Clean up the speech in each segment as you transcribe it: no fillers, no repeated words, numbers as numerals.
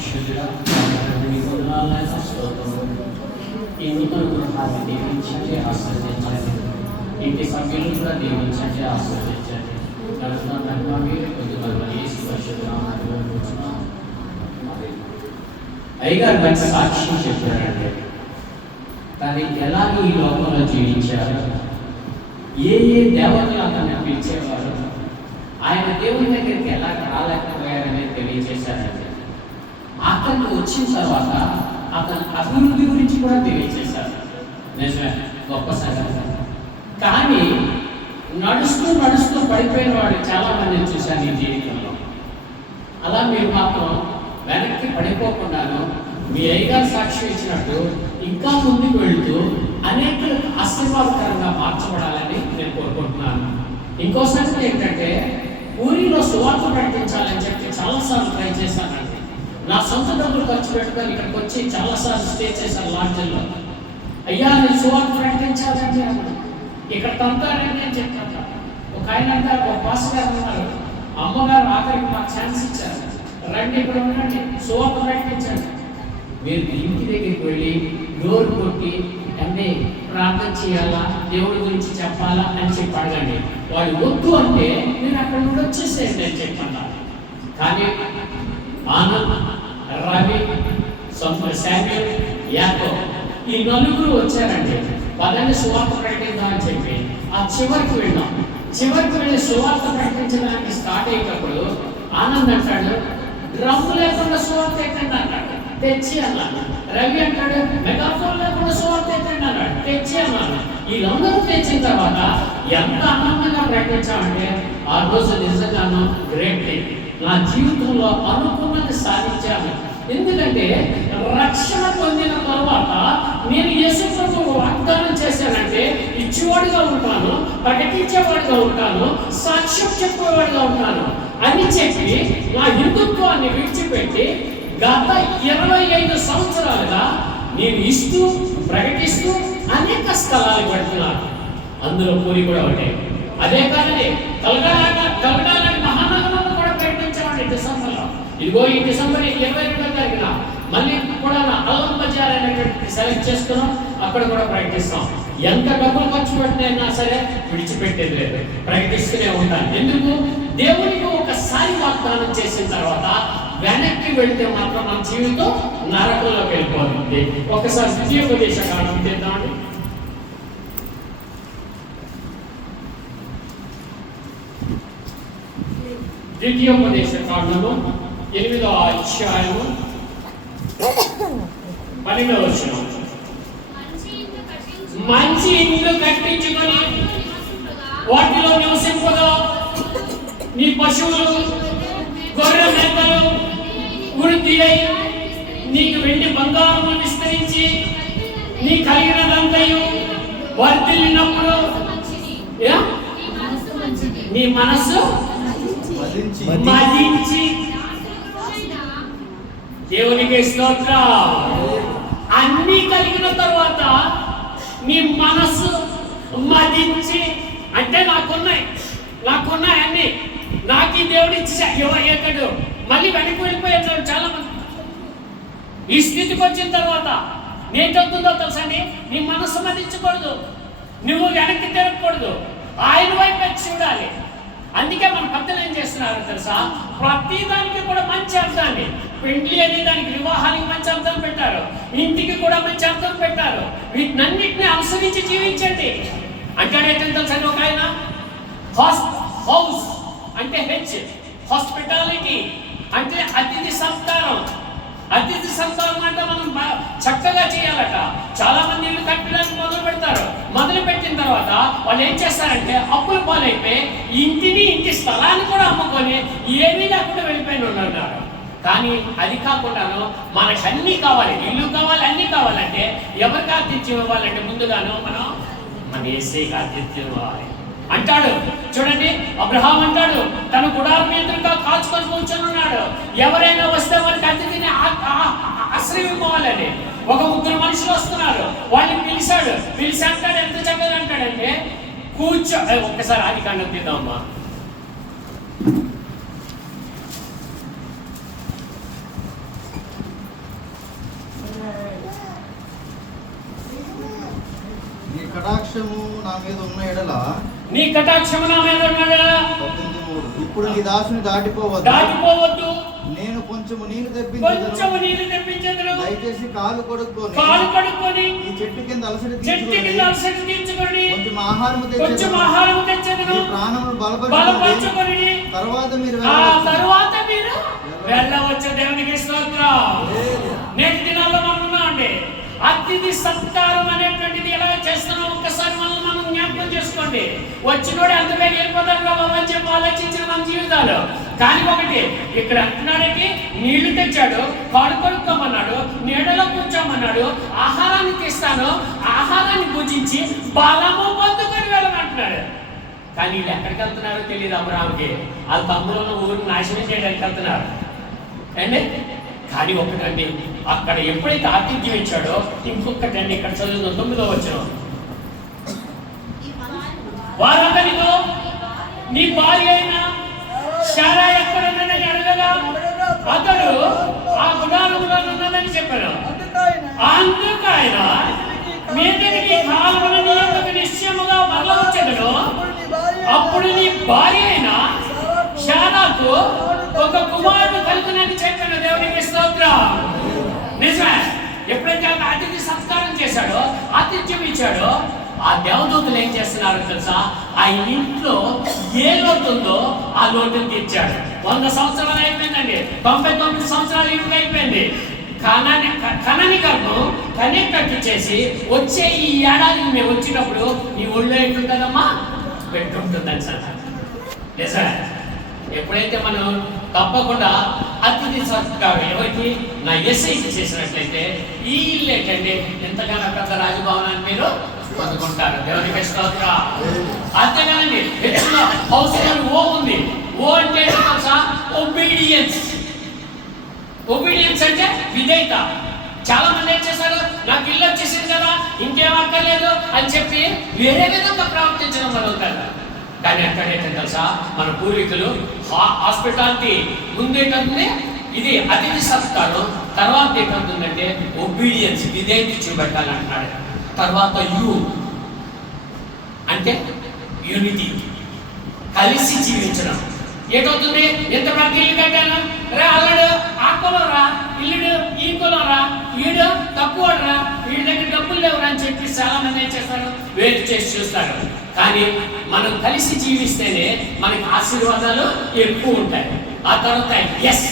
పరిశుద్ధుడా మీకు వందనాలు స్తోత్రములు. ఈ నూతన గృహాన్ని దీవించండి, ఆశీర్వదించండి. ఇంటి సభ్యులు కూడా దీవించండి, ఆశీర్వదించండి. అయ్యగారు మంచి సాక్ష్యం చెప్పారండి. కానీ ఎలాగ ఈ లోకంలో జీవించారు, ఏ దేవతలు అతన్ని పిలిచేవారు, ఆయన దేవుని దగ్గరికి ఎలా రాలేకపోయారని తెలియజేశారండి. అతను వచ్చిన తర్వాత అతని అభివృద్ధి గురించి కూడా తెలియజేశారు. నిజమే, గొప్ప సంగతి. కానీ నడుస్తూ నడుస్తూ పడిపోయిన వాడు చాలా మందిని చూశాను ఈ జీవితంలో. అలా మీరు మాత్రం వెనక్కి పడిపోకుండాను మీ అయ్యగారు సాక్షి ఇచ్చినట్టు ఇంకా ముందుకు వెళుతూ అనేకులకు ఆశీర్వాదకరంగా మార్చబడాలని నేను కోరుకుంటున్నాను. ఇంకో సంగతి ఏంటంటే, ఊరిలో సువార్త ప్రకటించాలని చెప్పి చాలాసార్లు ట్రై చేశానండి. నా సొంత డబ్బులు ఖర్చు పెట్టుకొని ఇక్కడికి వచ్చి చాలాసార్లు స్టే చేశాను లాడ్జిల్లో. అయ్యా నేను సువార్త ప్రకటించాలంటే ఇక్కడ తంతారని అని చెప్పాను. ఒక ఆయన అంటారు, ఒక పాస్ గారు ఉన్నారు, అమ్మగారు ఆఖరికి మాకు ఛాన్స్ ఇచ్చారు, రండి ఇక్కడ ఉండండి సువార్త ప్రకటించండి. మీరు ఇంటి దగ్గరికి వెళ్ళి డోర్ కొట్టి అంటే ప్రార్థన చేయాలా, దేవుడి గురించి చెప్పాలా అని చెప్పి అడగండి. వాడు వద్దు అంటే మీరు అక్కడ నుండి వచ్చేసేయండి అని చెప్పంటారు. కానీ ఆనంద్, రవి, శామ్యూల్, యాకోబ్ ఈ నలుగురు వచ్చారండి. పదండి సువార్త ప్రకటిద్దాం అని చెప్పి ఆ చివరికి వెళ్ళాం. చివరికి వెళ్ళి సువార్త ప్రకటించడానికి స్టార్ట్ అయ్యేటప్పుడు ఆనంద్ అంటాడు, డ్రమ్ము లేకుండా సువార్త ఎక్కండి అన్నాడు, తెచ్చి అన్నాడు. రవి అంటాడు, మెగాఫోన్ లేకుండా సువార్త ఎక్కండి అన్నాడు, తెచ్చి అన్నాడు. వీళ్ళందరూ తెచ్చిన తర్వాత ఎంత ఆనందంగా ప్రకటించామంటే ఆ రోజు నిజంగానూ గ్రేట్ డే. నా జీవితంలో అనుకున్నది సాధించాను. ఎందుకంటే రక్షణ పొందిన తర్వాత నేను యేసు ప్రభువుకు వాగ్దానం చేశానంటే ఇచ్చేవాడిగా ఉంటాను, ప్రకటించేవాడిగా ఉంటాను, సాక్ష్యం చెప్పేవాడిగా ఉంటాను అని చెప్పి నా హిందుత్వాన్ని విడిచిపెట్టి గత 25 సంవత్సరాలుగా నేను ఇస్తూ ప్రకటిస్తూ అనేక స్థలాలు పెడుతున్నాను. అందులో పూరి కూడా ఒకటే. అదే కాదండి, కలగాలని మహానగరంలో కూడా ప్రకటించామండి డిసెంబర్లో. ఇదిగో ఈ డిసెంబర్ 22వ తారీఖున మళ్ళీ కూడా అల్లం బజార్ అనేటువంటి సెలెక్ట్ చేసుకున్నాం, అక్కడ కూడా ప్రకటిస్తాం. ఎంత డబ్బులు ఖర్చు పెట్టినా సరే విడిచిపెట్టేది లేదు, ప్రకటిస్తూనే ఉంటాను. ఎందుకు? దేవునికి ఒకసారి వాగ్దానం చేసిన తర్వాత వెనక్కి వెళితే మాత్రం మన జీవితం నరకంలోకి వెళ్ళిపోతుంది. ఒకసారి ద్వితీయోపదేశ కాండం చేద్దామండి. ద్వితీయోపదేశ కాండము 8వ అధ్యాయము 12వ వచనం. మంచి ఇల్లు కట్టించుకొని వాటిలో నివసింపగా నీ పశువులు గొర్రె మేకలు వృద్ధి అయి నీకు వెండి బంగారములు విస్తరించి నీ కలిగినదంతయు వర్ధిల్లినప్పుడు నీ మనస్సు మదించి దేవునికి స్తోత్రం. అన్ని కలిగిన తర్వాత నీ మనస్సు మదించి, అంటే నాకున్నాయి అన్ని, నాకు ఈ దేవుడు ఇచ్చేసాడు, మళ్ళీ వెనక్కి వెళ్ళిపోయేటాడు చాలా మంది. ఈ స్థితికి వచ్చిన తర్వాత నేను చెప్తుందో తెలుసండి, నీ మనస్సు మదించకూడదు, నువ్వు వెనక్కి తిరగకూడదు, ఆయన వైపు చూడాలి. అందుకే మన పెద్దలు ఏం చేస్తున్నారు తెలుసా, ప్రతి దానికి కూడా మంచి అర్థాన్ని, పెండ్లి అనే దానికి వివాహానికి మంచి అర్థం పెట్టారు, ఇంటికి కూడా మంచి అర్థం పెట్టారు. వీటినన్నిటిని అనుసరించి జీవించండి అంటాడైతే తెలుసా. ఒక ఆయన హౌస్ అంటే హాస్పిటాలిటీ అంటే అతిథి సత్కారం. అతిథి సత్కారం అంటే మనం చక్కగా చేయాలట. చాలా మంది ఇల్లు కట్టడానికి మొదలు పెడతారు. మొదలు పెట్టిన తర్వాత వాళ్ళు ఏం చేస్తారంటే అప్పులు పాలైపోయి ఇంటి స్థలాన్ని కూడా అమ్ముకొని ఏమీ లేకుండా వెళ్ళిపోయిన ఉన్నారు. కానీ అది కాకుండాను మనకు అన్నీ కావాలి, ఇల్లు కావాలి, అన్నీ కావాలంటే ఎవరికి ఆతిథ్యం ఇవ్వాలంటే ముందుగాను మన యేసయ్యకి ఆతిథ్యం ఇవ్వాలి అంటాడు. చూడండి, అబ్రహాం అంటాడు తన గుడారం ఎదురుగా కాచుకొని కూర్చొని ఉన్నాడు. ఎవరైనా వస్తే వారికి అతిథిని ఆశ్రయం ఇవ్వాలని. ఒక 3 మనుషులు వస్తున్నారు, వాళ్ళని పిలిచి అంటాడు, ఎంత చక్కగా అంటాడంటే కూర్చో. ఒక్కసారి ఆదికాండం తీద్దామమ్మా. కటాక్షము నా మీద ఉన్న ఎడల, నీ కటాక్షము నా మీద ఉన్న ఎడల, ఇప్పుడు నీ దాసుని దాటిపోవద్దు. నేను కొంచెము నీళ్లు తెప్పించెదను. దయచేసి కాలు కడుక్కొని ఈ చెట్టు కింద అలసట తీర్చుకొని కొంచెం ఆహారము తెచ్చెదను. ప్రాణమును బలపరచుకొని తర్వాత మీరు వెళ్ళవచ్చు. దేవునికి స్తోత్రం. నేటి దినాల్లో మనం ఉన్నామండి. అతిథి సత్కారం అనేటువంటిది ఎలా చేస్తున్నాం ఒక్కసారి మనం జ్ఞాపకం చేసుకోండి. వచ్చినోడు అంతపైన వెళ్ళిపోతారు బాబా అని చెప్పి ఆలోచించిన మన జీవితాలు. కానీ ఒకటి ఇక్కడ అంటున్నాడకి నీళ్లు తెచ్చాడు, కాడు కొనుక్కోమన్నాడు, నీడలో కూర్చోమన్నాడు, ఆహారాన్ని తీస్తాను, ఆహారాన్ని పూజించి బలము పొందుకొని వెళ్ళమంటున్నాడు. కానీ వీళ్ళు ఎక్కడికి వెళ్తున్నారో తెలియదు అబ్రాహాంకి. వాళ్ళ తమ్ములను ఊరిని నాశనం చేయడానికి వెళ్తున్నారు అండి. కానీ ఒకటండి, అక్కడ ఎప్పుడైతే ఆతిథ్యం ఇచ్చాడో ఇంకొకటండి, ఇక్కడ చదువుతాం 9వ వచనం. వారతనితో నీ భార్య అయిన శారా ఎక్కడున్నదని అడగగా అతడు ఆ గుడారంలో ఉన్నదని చెప్పారు. అందుకు ఆయన మీదకి కాలువను నిశ్చయముగా మరల వచ్చెదను. అప్పుడు నీ భార్య అయిన శారాకు ఒక కుమారుడు కలుగునని చెప్పాను. దేవునికి స్తోత్రం. నిజమే. ఎప్పుడైతే అతిథి సత్కారం చేశాడో, ఆతిథ్యం ఇచ్చాడో, ఆ దేవదూతలు ఏం చేస్తున్నారో తెలుసా? ఆ ఇంట్లో ఏ లోటు ఉందో ఆ లోటును తీర్చాడు. 100 సంవత్సరాలు అయిపోయిందండి. 99 సంవత్సరాలు ఇంటికి అయిపోయింది. కనని కన్ను కనెక్ట్ చేసి వచ్చే ఈ ఏడాది మేము వచ్చినప్పుడు నీ ఒళ్ళో ఏంటుంటుందమ్మా? పెట్టుంటుందని సార్. నిజమే. ఎప్పుడైతే మనం తప్పకుండా అతిథి సత్కారం ఎవరికి నా ఎస్ఐకి చేసినట్లయితే ఈ ఇల్లు ఏంటండి ఎంతగానో పెద్ద రాజభవనాన్ని మీరు పొందుకుంటారు. దేవునికి స్తోత్రం. అంతేగానండి హౌస్ ఓ ఉంది. ఓ అంటే తెలుసా? ఒబీడియన్స్. ఒబీడియన్స్ అంటే విధేయత. చాలా మంది ఏం చేశారు, నాకు ఇల్లు వచ్చేసింది కదా ఇంకేం అక్కర్లేదు అని చెప్పి వేరే విధంగా ప్రవర్తించడం మొదలుతారు. కానీ అక్కడేంటే తెలుసా, మన పూర్వీకులు హాస్పిటాలిటీ ముందేటంటే ఇది అతిథి సత్కారం, తర్వాత ఏంటంటుందంటే ఒబీడియన్స్, విధేయత చూపెట్టాలంటున్నాడు. తర్వాత యు అంటే యూనిటీ, కలిసి జీవించడం. ఏటవుతుంది? ఎంత పెద్ద ఇల్లు కట్టాను రా, అల్లుడు ఆ కులం రా, ఇల్లుడు ఈ కులం రా, వీడు తక్కువ రా, వీడి దగ్గర డబ్బులు లేవురా అని చెప్పి చాలా మంది ఏం చేస్తారు, వేరు చేసి చూస్తారు. కానీ మనం కలిసి జీవిస్తేనే మనకి ఆశీర్వాదాలు ఎక్కువ ఉంటాయి. ఆ తర్వాత ఎస్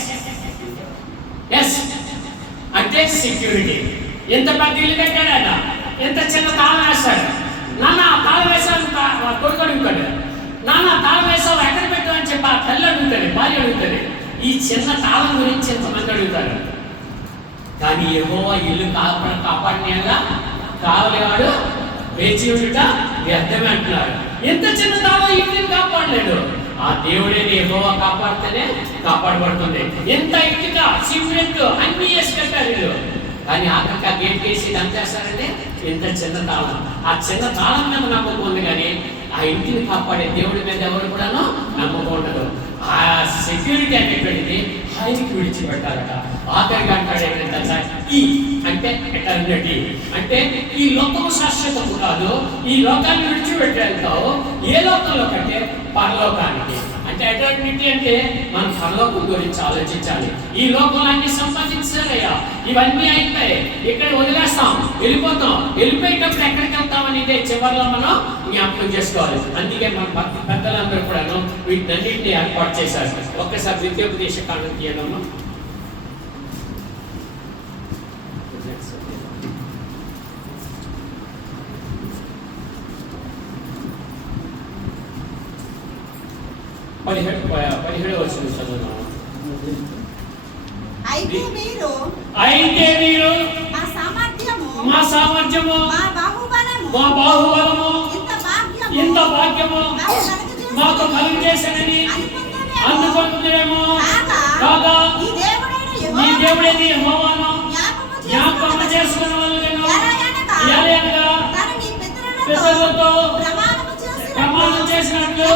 అంటే సెక్యూరిటీ. ఎంత పెద్ద ఇల్లు కట్టాడు ఆయన, ఎంత చిన్న తాళం వేస్తాడు. నాన్న తాళం వేసాను కొడుకు అడుగుతాడు, నాన్న తాళం వేసావు ఎక్కడ పెట్టు అని చెప్పి ఆ తల్లి అడుగుతాడు, భార్య అడుగుతాడు. ఈ చిన్న తాళం గురించి ఎంతమంది అడుగుతారు. కానీ యెహోవా ఇల్లు కాపాడినలా కావలేవాడు వేచి ఉండుట వ్యర్థమే అంటున్నారు. ఎంత చిన్న తాళం ఇంటిని కాపాడలేడు. ఆ దేవుడే యెహోవా కాపాడితేనే కాపాడబడుతుంది. ఎంత ఇంటిగా సిమెంట్ అన్ని వేసి కట్టారు వీళ్ళు. కానీ ఆఖరికి ఆ గేట్ వేసి ఏం చేస్తారంటే ఎంత చిన్న తాళం. ఆ చిన్న తాళం మీద నమ్మకం ఉంది, కానీ ఆ ఇంటిని కాపాడే దేవుడి మీద ఎవరు కూడాను నమ్మకం ఉండదు. ఆ సెక్యూరిటీ అనేటువంటిది ఆయనకి విడిచిపెట్టాలట. ఆఖరికి అంటాడు ఏంటంటే ఈ అంటే ఎటర్నిటీ అంటే ఈ లోకము శాశ్వతము కాదు, ఈ లోకాన్ని విడిచిపెట్టి వెళ్తావు. ఏ లోకంలో కంటే పరలోకానికి. అంటే ఎటర్నిటీ అంటే మనం పరలోకం గురించి ఆలోచించాలి. ఈ లోకంలో అన్ని సంపాదించారయ్యా, ఇవన్నీ అయిపోయి ఇక్కడ వదిలేస్తాం, వెళ్ళిపోతాం. వెళ్ళిపోయేటప్పుడు ఎక్కడికి వెళ్తామని ఇదే చివరిలో మనం జ్ఞాపకం చేసుకోవాలి. అందుకే మన భక్తి పెద్దలందరూ కూడాను వీటన్నింటినీ ఏర్పాటు చేశారు. ఒక్కసారి విద్యోపదేశ కాలం తీయడమ్మా. పదిహేడు వచ్చింది చదువుతాం. అయితే మీరు మా సామర్థ్యము మా బాహుబలము ఇంత భాగ్యము మాకు కలుగు చేశానని అందుకుంటున్నామో కాగా ఈ దేవుడైన యెహోవాను జ్ఞాపకం చేసుకున్న వాళ్ళను ఎలాగనగా పితరులతో ప్రమాణం చేసినట్లు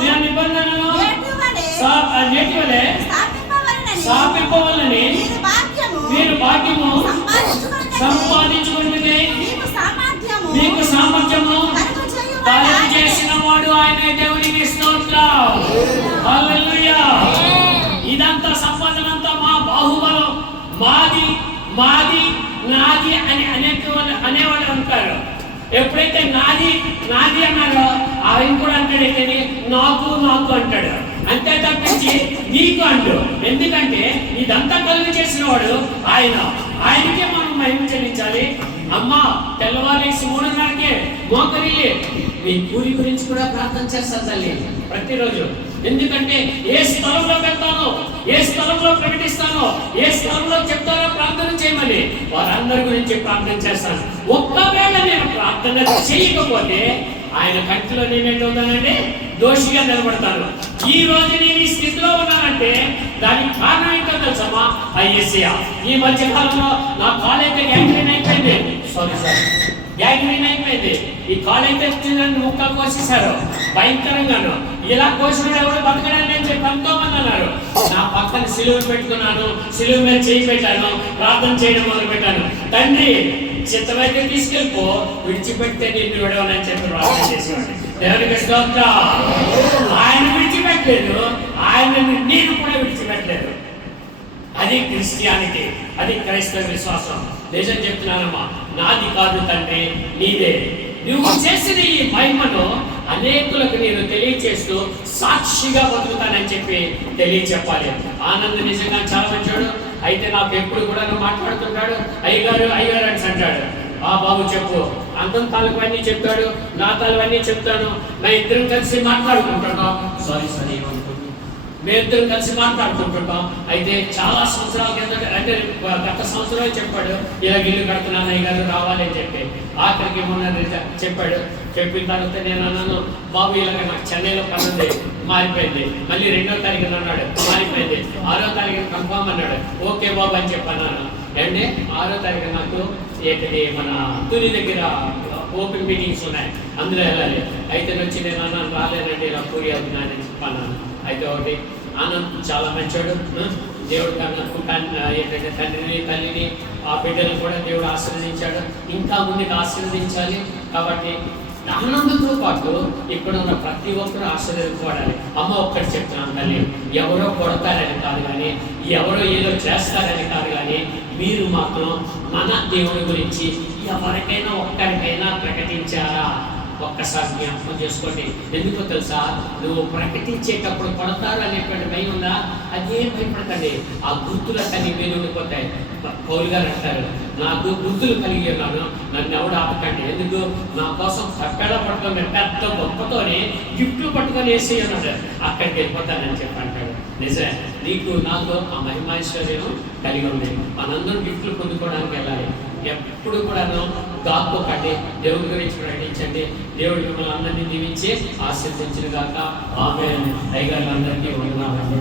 నేను నిబంధనను నేటివలే స్థాపింపవలని మీరు భాగ్యము సంపాదించుకుంటే మీకు సామర్థ్యం ఆయనే దేవునికి స్తోత్రం. హల్లెలూయా. ఇదంతా సంపదనంతా మా బాహుబలం, మాది మాది నాది అని అనేవాళ్ళు అంటారు. ఎప్పుడైతే నాది నాది అన్నారో ఆయన కూడా అంటాడైతే నాకు నాకు అంటాడు. అంతే తప్పించి నీకు అంటూ. ఎందుకంటే ఇదంతా కలుగు చేసిన వాడు ఆయనకే మనం మహిమ చెల్లించాలి. అమ్మ తెల్లవారేసి 3:30కే మోకరిల్లి మీ పూరి గురించి కూడా ప్రార్థన చేస్తాను తల్లి ప్రతిరోజు. ఎందుకంటే ఏ స్థలంలో వెళ్తానో, ఏ స్థలంలో ప్రకటిస్తానో, ఏ స్థలంలో చెప్తానో ప్రార్థన చేయమని వారందరి గురించి ప్రార్థన చేస్తాను. ఒక్కవేళ నేను ప్రార్థన చేయకపోతే ఆయన కంటిలో నేనేంటవుతానంటే దోషిగా నిలబడతాను. ఈ రోజు నేను ఈ స్థితిలో ఉన్నానంటే దానికి కారణం ఏంటో తెలుసమ్మా? యేసయ్య. ఈ మధ్య కాలంలో నా కాలైతే గ్యాంగ్రీన్ అయిపోయింది. గ్యాంగ్రీన్ అయిపోయింది. ఈ కాలైతే ముక్కలు కోసేశారు భయంకరంగాను. ఇలా కోసినాడు ఎవరు బతకడానికి అని చెప్పి ఎంతో మంది అన్నారు. నా పక్కన సిలువ పెట్టుకున్నాను, సిలువ మీద చేయి పెట్టాను, ప్రార్థన చేయడం మొదలు పెట్టాను. తండ్రి చిత్తమైతే తీసుకెళ్ళిపో, విడిచిపెడితే నిన్ను విడవనని చెప్పి ప్రార్థన చేసేవాడు. దేవునికి స్తోత్రం. ఆయన విడిచిపెట్టలేదు, ఆయన నేను కూడా విడిచిపెట్టలేదు. అది క్రిస్టియానిటీ, అది క్రైస్తవ విశ్వాసం. నిజం చెప్తున్నానమ్మా, నాది కాదు తండ్రి, నీదే. నువ్వు చేసిన ఈ మహిమను అనేకులకు నేను తెలియచేస్తూ సాక్షిగా బతుకుతానని చెప్పి తెలియచెప్పాలి. ఆనంద్ నిజంగా చాలా మంచాడు. అయితే నాకు ఎప్పుడు కూడా మాట్లాడుతుంటాడు, అయ్యగారు అయ్యగారు అని అంటాడు. ఆ బాబు చెప్పు, అంతం తాలూకు అన్నీ చెప్తాడు, నా తాలూకు అన్నీ చెప్తాను. నా ఇద్దరం కలిసి మాట్లాడుకుంటున్నాం. సారీ మేమిద్దరం కలిసి మాట్లాడుకుంటుంటాం. అయితే చాలా సంవత్సరాల కింద, అంటే గత సంవత్సరాలు చెప్పాడు, ఇలా ఇల్లు కడుతున్నాను అయ్యగారు రావాలి అని చెప్పి. ఆఖరికి మొన్న చెప్పాడు. చెప్పిన తర్వాత నేను అన్నాను, బాబు ఇలాగ నాకు చెన్నైలో పని ఉంది, మారిపోయింది. మళ్ళీ 2వ తారీఖున అన్నాడు, మారిపోయింది. 6వ తారీఖున కన్ఫామ్ అన్నాడు. ఓకే బాబు అని చెప్పన్నాను. అంటే 6వ తారీఖున నాకు ఏంటది మన తుని దగ్గర ఓపెన్ మీటింగ్స్ ఉన్నాయి, అందులో వెళ్ళాలి. అయితే వచ్చి నేను అన్నాను రాలేనండి, ఇలా పూరి అవుతున్నానని చెప్పన్నాను. అయితే ఒకటి ఆనంద్ చాలా మంచాడు. దేవుడు కన్నా ఏంటంటే తండ్రిని తల్లిని ఆ బిడ్డలను కూడా దేవుడు ఆశీర్వదించాడు. ఇంకా ముందుకు ఆశీర్వదించాలి. కాబట్టి ఆనందంతో పాటు ఇక్కడ ఉన్న ప్రతి ఒక్కరూ ఆశీర్వదించబడాలి. అమ్మ ఒక్కటి చెప్తున్నాను తల్లి, ఎవరో కొడతారని కాదు కానీ, ఎవరో ఏదో చేస్తారని కాదు కానీ, మీరు మాత్రం మన దేవుడి గురించి ఎవరికైనా ఒక్కరికైనా ప్రకటించారా? ఒక్కసారి జ్ఞాపకం చేసుకోండి. ఎందుకో తెలుసా? నువ్వు ప్రకటించేటప్పుడు కొడతారు అనేటువంటి భయం ఉందా? అదే భయపడకండి. ఆ గుర్తుల తల్లి మీద ఉండిపోతాయి. పౌలు గారు అంటారు, నాకు గుర్తులు కలిగి ఉన్నాను, నన్ను ఎవడు ఆపకండి. ఎందుకు? నా కోసం కట్టడ పట్టుకొని పెద్ద గొప్పతోనే గిఫ్ట్లు పట్టుకొని వేసి ఉన్నాడు, అక్కడికి వెళ్ళిపోతానని చెప్పి అంటాడు. నిజమే, నీకు నాకు ఆ మహిమైశ్వర్యం కలిగి ఉంది. మనందరం గిఫ్ట్లు పొందుకోవడానికి వెళ్ళాలి. ఎప్పుడు కూడా దాక్కోకండి, దేవుడి గురించి ప్రకటించండి. దేవుడు మిమ్మల్ని అందరినీ దీవించి ఆశీర్వదించును గాక. ఆమేన్. అయ్యగారులందరికీ వందనాలు.